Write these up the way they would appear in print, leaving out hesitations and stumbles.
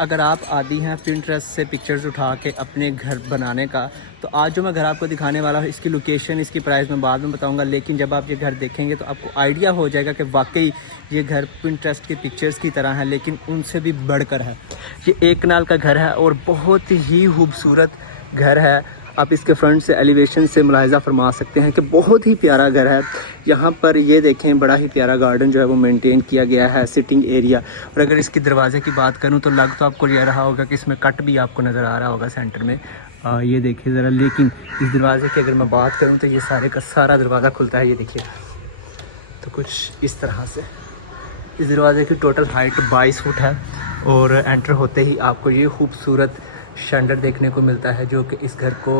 अगर आप आदी हैं पिंटरेस्ट से पिक्चर्स उठा के अपने घर बनाने का, तो आज जो मैं घर आपको दिखाने वाला हूँ इसकी लोकेशन, इसकी प्राइस मैं बाद में बताऊंगा। लेकिन जब आप ये घर देखेंगे तो आपको आइडिया हो जाएगा कि वाकई ये घर पिंटरेस्ट के पिक्चर्स की तरह है, लेकिन उनसे भी बढ़कर है। ये 1 कनाल का घर है और बहुत ही खूबसूरत घर है। आप इसके फ्रंट से एलिवेशन से मुलाहिज़ा फरमा सकते हैं कि बहुत ही प्यारा घर है। यहाँ पर ये देखें, बड़ा ही प्यारा गार्डन जो है वो मेंटेन किया गया है, सिटिंग एरिया। और अगर इसके दरवाजे की बात करूँ तो लग तो आपको ये रहा होगा कि इसमें कट भी आपको नज़र आ रहा होगा सेंटर में, ये देखिए ज़रा। लेकिन इस दरवाजे की अगर मैं बात करूँ तो ये सारे का सारा दरवाज़ा खुलता है, ये देखिए। तो कुछ इस तरह से इस दरवाजे की टोटल हाइट 22 फुट है और एंटर होते ही आपको ये खूबसूरत शंडर देखने को मिलता है, जो कि इस घर को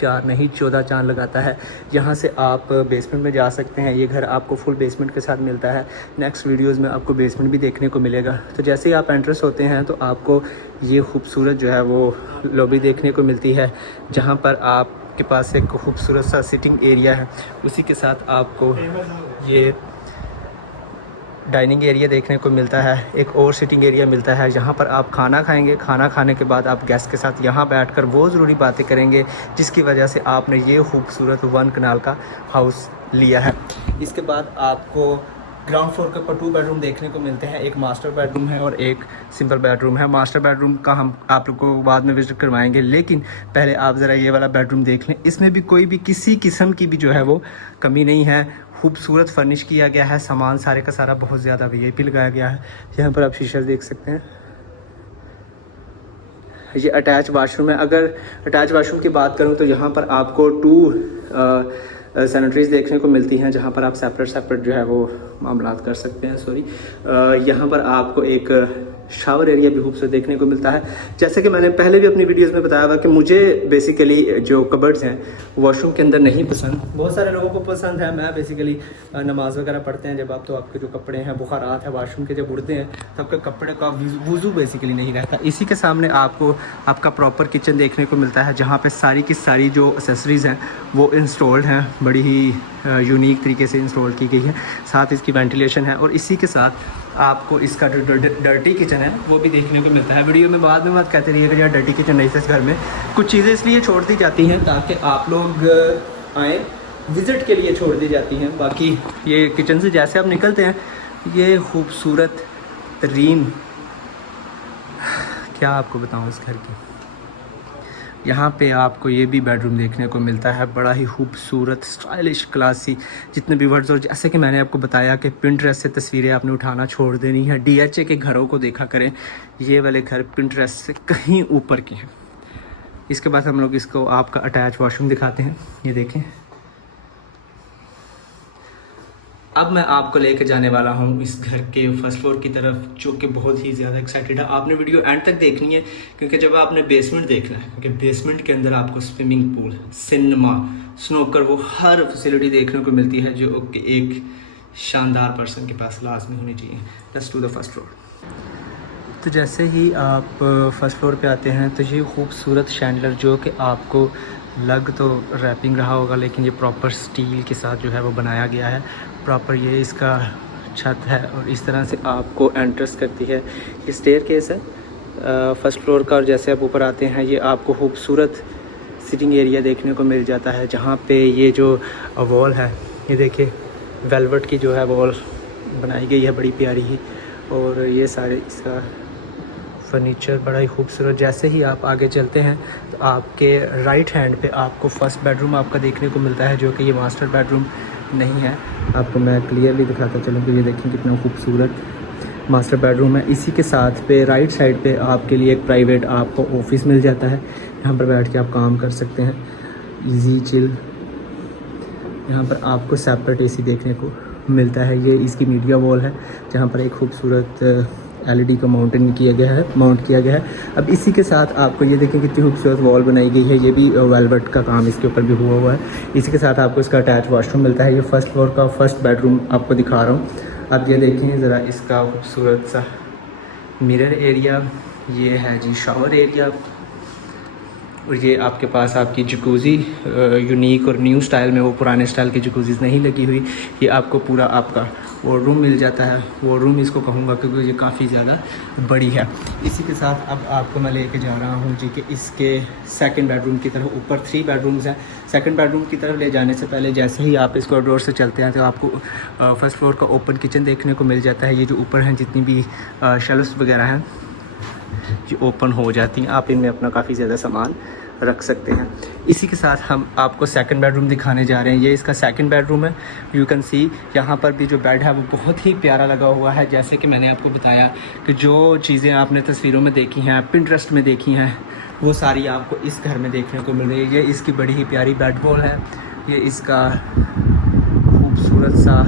4 नहीं 14 चांद लगाता है। यहाँ से आप बेसमेंट में जा सकते हैं। ये घर आपको फुल बेसमेंट के साथ मिलता है। नेक्स्ट वीडियोस में आपको बेसमेंट भी देखने को मिलेगा। तो जैसे ही आप एंट्रेंस होते हैं तो आपको ये खूबसूरत जो है वो लॉबी देखने को मिलती है, जहाँ पर आपके पास एक खूबसूरत सा सिटिंग एरिया है। उसी के साथ आपको ये डाइनिंग एरिया देखने को मिलता है, एक और सिटिंग एरिया मिलता है जहाँ पर आप खाना खाएंगे। खाना खाने के बाद आप गेस्ट के साथ यहाँ बैठकर वो ज़रूरी बातें करेंगे जिसकी वजह से आपने ये खूबसूरत 1 कनाल का हाउस लिया है। इसके बाद आपको ग्राउंड फ्लोर के ऊपर 2 बेडरूम देखने को मिलते हैं। एक मास्टर बेडरूम है और एक सिंपल बेडरूम है। मास्टर बेडरूम का हम आप लोग को बाद में विजिट करवाएंगे, लेकिन पहले आप ज़रा ये वाला बेडरूम देख लें। इसमें भी कोई भी किसी किस्म की भी जो है वो कमी नहीं है। खूबसूरत फर्निश किया गया है, सामान सारे का सारा बहुत ज़्यादा वीआईपी लगाया गया है। यहाँ पर आप शीशा देख सकते हैं। ये अटैच वाशरूम है। अगर अटैच वाशरूम की बात करूँ तो यहाँ पर आपको 2 सैनिटरीज देखने को मिलती हैं, जहाँ पर आप सेपरेट जो है वो मामलात कर सकते हैं। यहाँ पर आपको एक शावर एरिया भी खूबसूरत देखने को मिलता है। जैसे कि मैंने पहले भी अपनी वीडियोस में बताया हुआ कि मुझे बेसिकली जो कबर्ड्स हैं वॉशरूम के अंदर नहीं पसंद। बहुत सारे लोगों को पसंद है। मैं बेसिकली नमाज वगैरह पढ़ते हैं जब आप, तो आपके जो कपड़े हैं बुखारात है वाशरूम के जब उड़ते हैं तो आपके कपड़े का वुज़ू बेसिकली नहीं रहता। इसी के सामने आपको आपका प्रॉपर किचन देखने को मिलता है, जहाँ पर सारी की सारी जो एसेसरीज़ हैं वो इंस्टॉल्ड हैं, बड़ी ही यूनिक तरीके से इंस्टॉल की गई है। साथ इसकी वेंटिलेशन है और इसी के साथ आपको इसका जो डर्टी किचन है वो भी देखने को मिलता है। वीडियो में बाद में मत कहते रहिएगा यार डर्टी किचन नहीं। इस घर में कुछ चीज़ें इसलिए छोड़ दी जाती हैं ताकि आप लोग आएँ, विज़िट के लिए छोड़ दी जाती हैं। बाकी ये किचन से जैसे आप निकलते हैं ये खूबसूरत तरीन, क्या आपको बताऊँ इस घर की। यहाँ पे आपको ये भी बेडरूम देखने को मिलता है, बड़ा ही खूबसूरत स्टाइलिश क्लासी। जितने भी वर्ड्स, और जैसे कि मैंने आपको बताया कि पिंटरेस्ट से तस्वीरें आपने उठाना छोड़ देनी है। डीएचए के घरों को देखा करें, ये वाले घर पिंटरेस्ट से कहीं ऊपर के हैं। इसके बाद हम लोग इसको आपका अटैच वॉशरूम दिखाते हैं। ये देखें, अब मैं आपको लेकर जाने वाला हूँ इस घर के फर्स्ट फ्लोर की तरफ, जो कि बहुत ही ज़्यादा एक्साइटेड है। आपने वीडियो एंड तक देखनी है क्योंकि जब आपने बेसमेंट देखना है, क्योंकि बेसमेंट के अंदर आपको स्विमिंग पूल, सिनेमा, स्नोकर, वो हर फैसिलिटी देखने को मिलती है जो कि एक शानदार पर्सन के पास लाजमी होनी चाहिए। Let's to the first floor. तो जैसे ही आप फर्स्ट फ्लोर पे आते हैं तो ये खूबसूरत शैंडलर, जो कि आपको लग तो रैपिंग रहा होगा लेकिन ये प्रॉपर स्टील के साथ जो है वो बनाया गया है। प्रॉपर ये इसका छत है और इस तरह से आपको एंट्रेंस करती है। ये स्टेयरकेस है फर्स्ट फ्लोर का, और जैसे आप ऊपर आते हैं ये आपको खूबसूरत सिटिंग एरिया देखने को मिल जाता है, जहाँ पे ये जो वॉल है ये देखिए वेलवेट की जो है वॉल बनाई गई है, बड़ी प्यारी ही। और ये सारे इसका फर्नीचर बड़ा ही खूबसूरत। जैसे ही आप आगे चलते हैं तो आपके राइट हैंड पे आपको फर्स्ट बेडरूम आपका देखने को मिलता है, जो कि ये मास्टर बेडरूम नहीं है। आपको मैं क्लियरली दिखाता चलूँ कि ये देखें कितना खूबसूरत मास्टर बेडरूम है। इसी के साथ पे राइट साइड पे आपके लिए एक प्राइवेट आपको ऑफिस मिल जाता है, यहाँ पर बैठ के आप काम कर सकते हैं, इजी चिल। यहाँ पर आपको सेपरेट एसी देखने को मिलता है। ये इसकी मीडिया वॉल है, जहाँ पर एक खूबसूरत एलईडी का माउंट किया गया है। अब इसी के साथ आपको ये देखें कितनी खूबसूरत वॉल बनाई गई है। ये भी वेलवेट का काम इसके ऊपर भी हुआ है। इसी के साथ आपको इसका अटैच वॉशरूम मिलता है। ये फर्स्ट फ्लोर का फर्स्ट बेडरूम आपको दिखा रहा हूँ। अब ये देखें ज़रा इसका खूबसूरत सा मिरर एरिया। ये है जी शावर एरिया, और ये आपके पास आपकी जकूज़ी यूनिक और न्यू स्टाइल में, वो पुराने स्टाइल की जकूज़ीज़ नहीं लगी हुई। ये आपको पूरा आपका वो रूम मिल जाता है, वो रूम इसको कहूँगा क्योंकि ये काफ़ी ज़्यादा बड़ी है। इसी के साथ अब आपको मैं लेके जा रहा हूँ जी कि इसके सेकंड बेडरूम की तरफ। ऊपर 3 बेडरूम्स हैं। सेकंड बेडरूम की तरफ ले जाने से पहले जैसे ही आप इस कॉरिडोर से चलते हैं तो आपको फर्स्ट फ्लोर का ओपन किचन देखने को मिल जाता है। ये जो ऊपर हैं जितनी भी शेल्फ्स वगैरह हैं ये ओपन हो जाती हैं, आप इनमें अपना काफ़ी ज़्यादा सामान रख सकते हैं। इसी के साथ हम आपको सेकंड बेडरूम दिखाने जा रहे हैं। ये इसका सेकंड बेडरूम है। यू कैन सी यहाँ पर भी जो बेड है वो बहुत ही प्यारा लगा हुआ है। जैसे कि मैंने आपको बताया कि जो चीज़ें आपने तस्वीरों में देखी हैं, पिंटरेस्ट में देखी हैं, वो सारी आपको इस घर में देखने को मिल रही है। ये इसकी बड़ी ही प्यारी बेड वॉल है। ये इसका खूबसूरत सा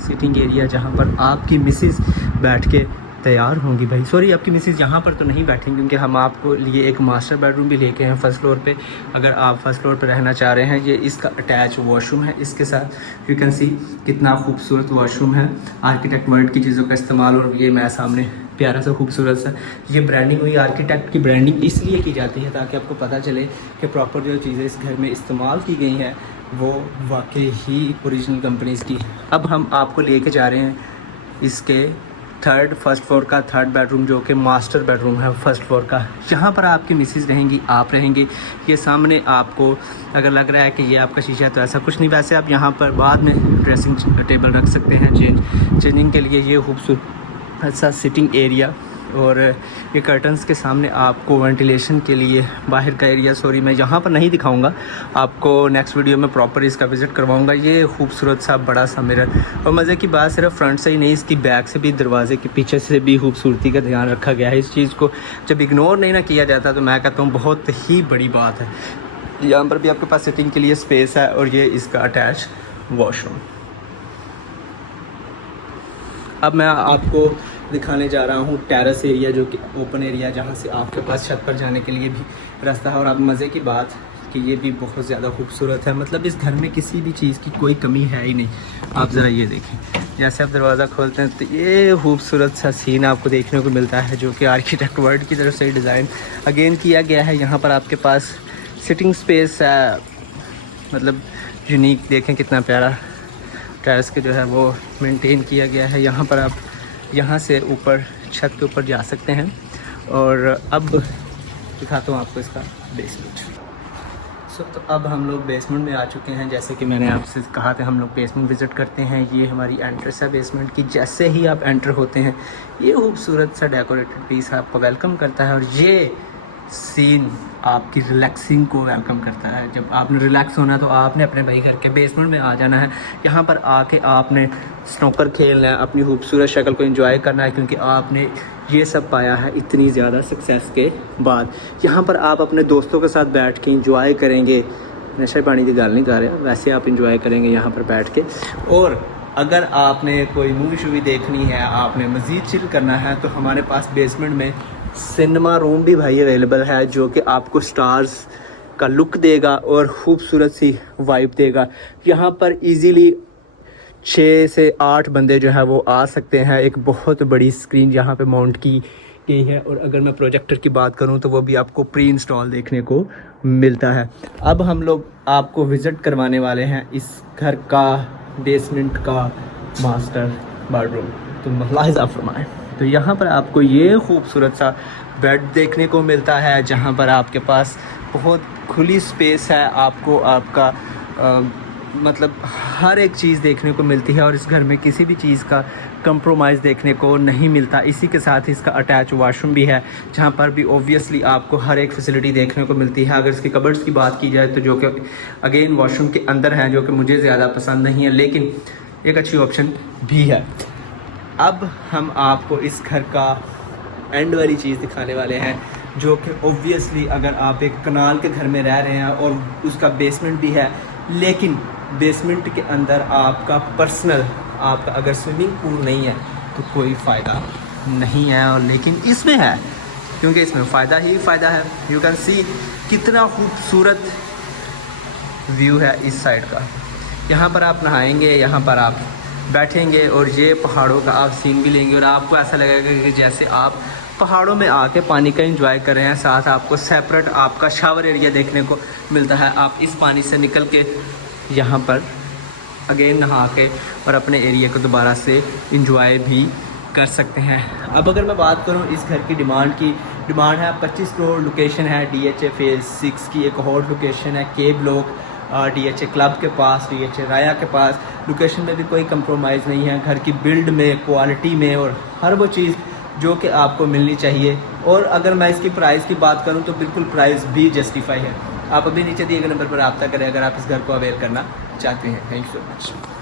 सिटिंग एरिया जहाँ पर आपकी मिसेस बैठ के तैयार होंगी। भाई सॉरी, आपकी मिसेस यहाँ पर तो नहीं बैठेंगी क्योंकि हम आपको लिए एक मास्टर बेडरूम भी लेके हैं फर्स्ट फ्लोर पे। अगर आप फर्स्ट फ्लोर पे रहना चाह रहे हैं, ये इसका अटैच वॉशरूम है इसके साथ। यू कैन सी कितना खूबसूरत वॉशरूम है, आर्किटेक्ट वर्ड की चीज़ों का इस्तेमाल। और ये मैं सामने प्यारा सा खूबसूरत सा ये ब्रांडिंग हुई। आर्किटेक्ट की ब्रांडिंग इसलिए की जाती है ताकि आपको पता चले कि प्रॉपर जो चीज़ें इस घर में इस्तेमाल की गई हैं वो वाकई ही ओरिजिनल कंपनीज़ की। अब हम आपको लेके जा रहे हैं इसके फर्स्ट फ्लोर का थर्ड बेडरूम, जो कि मास्टर बेडरूम है फर्स्ट फ्लोर का। यहाँ पर आपकी मिसेस रहेंगी, आप रहेंगे। ये सामने आपको अगर लग रहा है कि ये आपका शीशा है तो ऐसा कुछ नहीं। वैसे आप यहाँ पर बाद में ड्रेसिंग टेबल रख सकते हैं चेंजिंग के लिए। ये खूबसूरत सा सिटिंग एरिया और ये कर्टन्स के सामने आपको वेंटिलेशन के लिए बाहर का एरिया। सॉरी, मैं यहाँ पर नहीं दिखाऊंगा, आपको नेक्स्ट वीडियो में प्रॉपर इसका विज़िट करवाऊंगा। ये खूबसूरत सा बड़ा सा मिरर। और मज़े की बात सिर्फ फ्रंट से ही नहीं, इसकी बैक से भी, दरवाजे के पीछे से भी खूबसूरती का ध्यान रखा गया है। इस चीज़ को जब इग्नोर नहीं ना किया जाता तो मैं कहता हूँ बहुत ही बड़ी बात है। यहाँ पर भी आपके पास सिटिंग के लिए स्पेस है और ये इसका अटैच वॉशरूम। अब मैं आपको दिखाने जा रहा हूँ टेरेस एरिया, जो कि ओपन एरिया, जहाँ से आपके पास छत पर जाने के लिए भी रास्ता है। और आप मज़े की बात कि ये भी बहुत ज़्यादा खूबसूरत है। मतलब इस घर में किसी भी चीज़ की कोई कमी है ही नहीं। आप ज़रा ये देखें, जैसे आप दरवाज़ा खोलते हैं तो ये खूबसूरत सा सीन आपको देखने को मिलता है, जो कि आर्किटेक्ट वर्ड की तरफ से डिज़ाइन अगेन किया गया है। यहाँ पर आपके पास सिटिंग स्पेस है, मतलब यूनिक। देखें कितना प्यारा टेरेस के जो है वो मेंटेन किया गया है। यहाँ पर आप यहाँ से ऊपर छत के ऊपर जा सकते हैं। और अब दिखाता हूँ आपको इसका बेसमेंट। तो अब हम लोग बेसमेंट में आ चुके हैं। जैसे कि मैंने आपसे कहा था हम लोग बेसमेंट विज़िट करते हैं। ये हमारी एंट्रेंस है बेसमेंट की। जैसे ही आप एंटर होते हैं ये खूबसूरत सा डेकोरेटेड पीस आपको वेलकम करता है। और ये सीन आपकी रिलैक्सिंग को वेलकम करता है। जब आपने रिलैक्स होना तो आपने अपने भाई घर के बेसमेंट में आ जाना है। यहाँ पर आके आपने स्नोकर खेलना है, अपनी खूबसूरत शक्ल को एंजॉय करना है, क्योंकि आपने ये सब पाया है इतनी ज़्यादा सक्सेस के बाद। यहाँ पर आप अपने दोस्तों के साथ बैठ के इंजॉय करेंगे। नशे पानी की गल नहीं कर रहा, वैसे आप इंजॉय करेंगे यहाँ पर बैठ के। और अगर आपने कोई मूवी शूवी देखनी है, आपने मज़ीद चिल करना है, तो हमारे पास बेसमेंट में सिनेमा रूम भी भाई अवेलेबल है, जो कि आपको स्टार्स का लुक देगा और ख़ूबसूरत सी वाइब देगा। यहाँ पर इजीली 6 से 8 बंदे जो है वो आ सकते हैं। एक बहुत बड़ी स्क्रीन यहाँ पे माउंट की गई है। और अगर मैं प्रोजेक्टर की बात करूँ तो वो भी आपको प्री इंस्टॉल देखने को मिलता है। अब हम लोग आपको विज़िट करवाने वाले हैं इस घर का बेसमेंट का मास्टर बेडरूम। तो मुलाहिज़ा फरमाएं। तो यहाँ पर आपको ये खूबसूरत सा बेड देखने को मिलता है, जहाँ पर आपके पास बहुत खुली स्पेस है। आपको आपका मतलब हर एक चीज़ देखने को मिलती है और इस घर में किसी भी चीज़ का कंप्रोमाइज़ देखने को नहीं मिलता। इसी के साथ इसका अटैच वॉशरूम भी है, जहाँ पर भी ओब्वियसली आपको हर एक फैसिलिटी देखने को मिलती है। अगर इसकी कबर्ड्स की बात की जाए तो जो कि अगेन वॉशरूम के अंदर है, जो कि मुझे ज़्यादा पसंद नहीं है, लेकिन एक अच्छी ऑप्शन भी है। अब हम आपको इस घर का एंड वाली चीज़ दिखाने वाले हैं, जो कि ओब्वियसली अगर आप एक कनाल के घर में रह रहे हैं और उसका बेसमेंट भी है, लेकिन बेसमेंट के अंदर आपका पर्सनल आपका अगर स्विमिंग पूल नहीं है तो कोई फ़ायदा नहीं है। और लेकिन इसमें है, क्योंकि इसमें फ़ायदा ही फ़ायदा है। यू कैन सी कितना खूबसूरत व्यू है इस साइड का। यहाँ पर आप नहाएंगे, यहाँ पर आप बैठेंगे और ये पहाड़ों का आप सीन भी लेंगे और आपको ऐसा लगेगा कि जैसे आप पहाड़ों में आके पानी का एंजॉय कर रहे हैं, साथ आपको सेपरेट आपका शावर एरिया देखने को मिलता है। आप इस पानी से निकल के यहाँ पर अगेन नहा के और अपने एरिया को दोबारा से एंजॉय भी कर सकते हैं। अब अगर मैं बात करूँ इस घर की डिमांड है 25 करोड़। लोकेशन है DHA फेज़ 6 की। एक और लोकेशन है के ब्लॉक DHA क्लब के पास, DHA राया के पास। लोकेशन में भी कोई कंप्रोमाइज़ नहीं है, घर की बिल्ड में, क्वालिटी में और हर वो चीज़ जो कि आपको मिलनी चाहिए। और अगर मैं इसकी प्राइस की बात करूं तो बिल्कुल प्राइस भी जस्टिफाई है। आप अभी नीचे दिए गए नंबर पर रब्ता करें अगर आप इस घर को अवेयर करना चाहते हैं। Thank you so much.